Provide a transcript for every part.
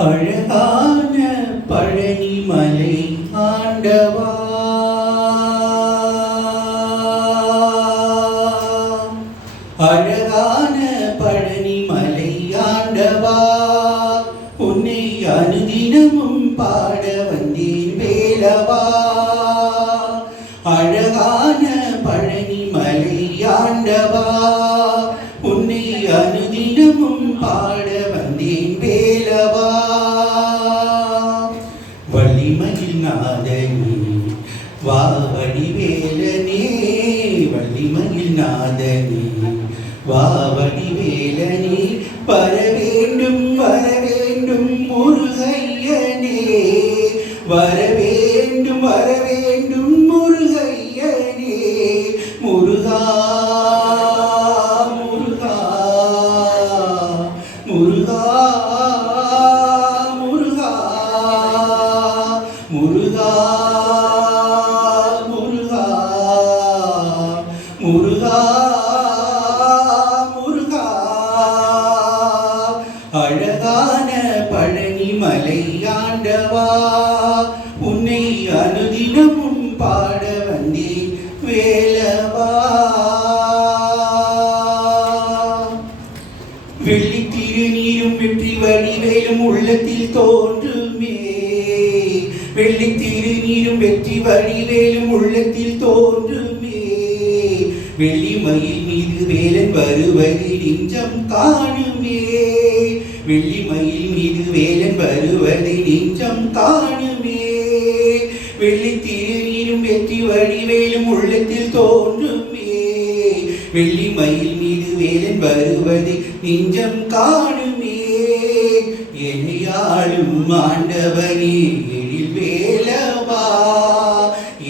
அழகான பழனிமலை ஆண்டவா. அழகான பழனிமலை ஆண்டவா. உன்னை அனுதினமும் பாட வா வடிவேலனே வள்ளிமயில் நாதனே. வா வடிவேலனே வர வேண்டும் வர வேண்டும் முருகையனே. வர வேண்டும் வர வேண்டும் முருகையனே. முருகா முருகா முருகா முருகா முருகா. அழகான பழனி மலையாண்டவா உன்னை அனுதினமும் பாட வந்தேன் வேலவா. வெள்ளி திருநீரும் வெற்றி வடிவேலும் உள்ளத்தில் தோன்றுமே. வெள்ளி திருநீரும் வெற்றி வடிவேலும் உள்ளத்தில் தோன்றுமே. வெள்ளி மயில் மீது வேலன் வருவதை நெஞ்சம் காணுமே. வெள்ளி மயில் மீது வேலன் வருவதை நெஞ்சம் காணுமே. வெள்ளி திருநீரும் வெற்றி வடிவேலும் உள்ளத்தில் தோன்றுமே. வெள்ளி மயில் மீது வேலன் வருவதை நெஞ்சம் காணுமே. எனையாளும் ஆண்டவனே எழில் வேலவா.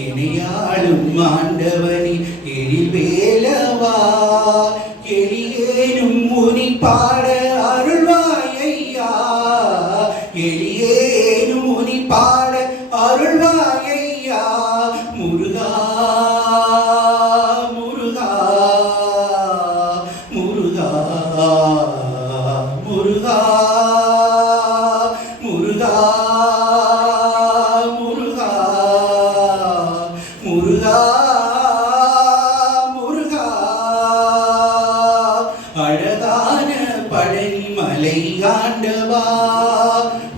எனையாளும் ஆண்டவனே எழில் வேலவா. எளியேனும் முனி பாட பழனிமலை ஆண்டவா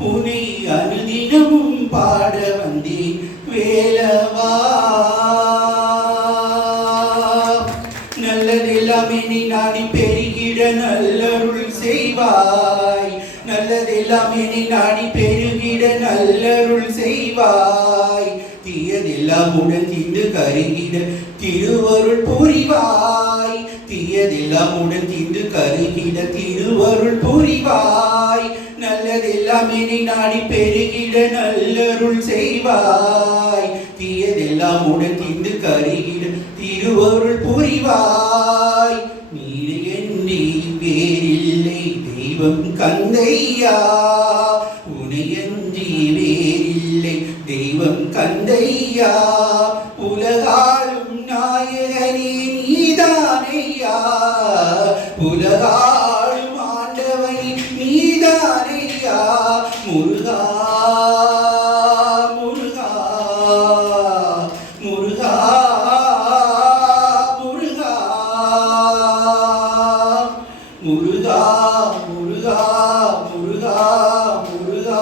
உனை அனுதினமும் பாட வந்தேன் வேலவா. நல்லதெல்லாமே நீ நாடி பெருகிட நல்லருள் செய்வாய். நல்லதெல்லாமே நீ நாடி பெருகிட நல்லருள் செய்வாய். தீயதெல்லாம் உடன் தீண்டு கருகிட திருவருள் புரிவாய். தீயதெல்லாம் உடன் தீண்டு கருகிட அருள் புரிவாய் நல்லதெல்லாம் இனி நாடி பெருகிட நல்லருள் செய்வாய். தீயதெல்லாம் உடன் தீந்து கருகிட திருவருள் புரிவாய். நீடு எண்ணி வேறில்லை தெய்வம் கந்தையா. உனையன்றி வேறில்லை தெய்வம் கந்தையா. உலகாலும் நாயகனே நீதானையா. உலகா முருகா முருகா முருகா முருகா முருகா முருகா முருகா முருகா.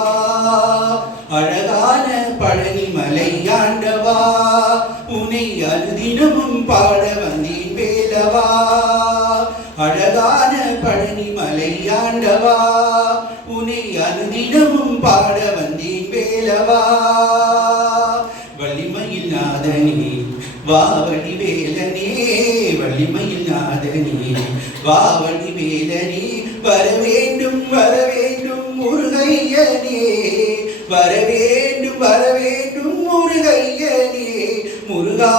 அழகான பழனி ஆண்டவா உனை அனுதினமும் பாட வந்தேன் வேலவா. அழகான பழனிமலை ஆண்டவா உனை அனுதினமும் பாட வந்தேன் வேலவா? வள்ளிமயில் நாதனே வாவடி வேலனே வள்ளிமயில் நாதனே வாவடி வேலனே வர வேண்டும் வர வேண்டும் முருகையனே. வர வேண்டும் வர வேண்டும் முருகையனே. முருகா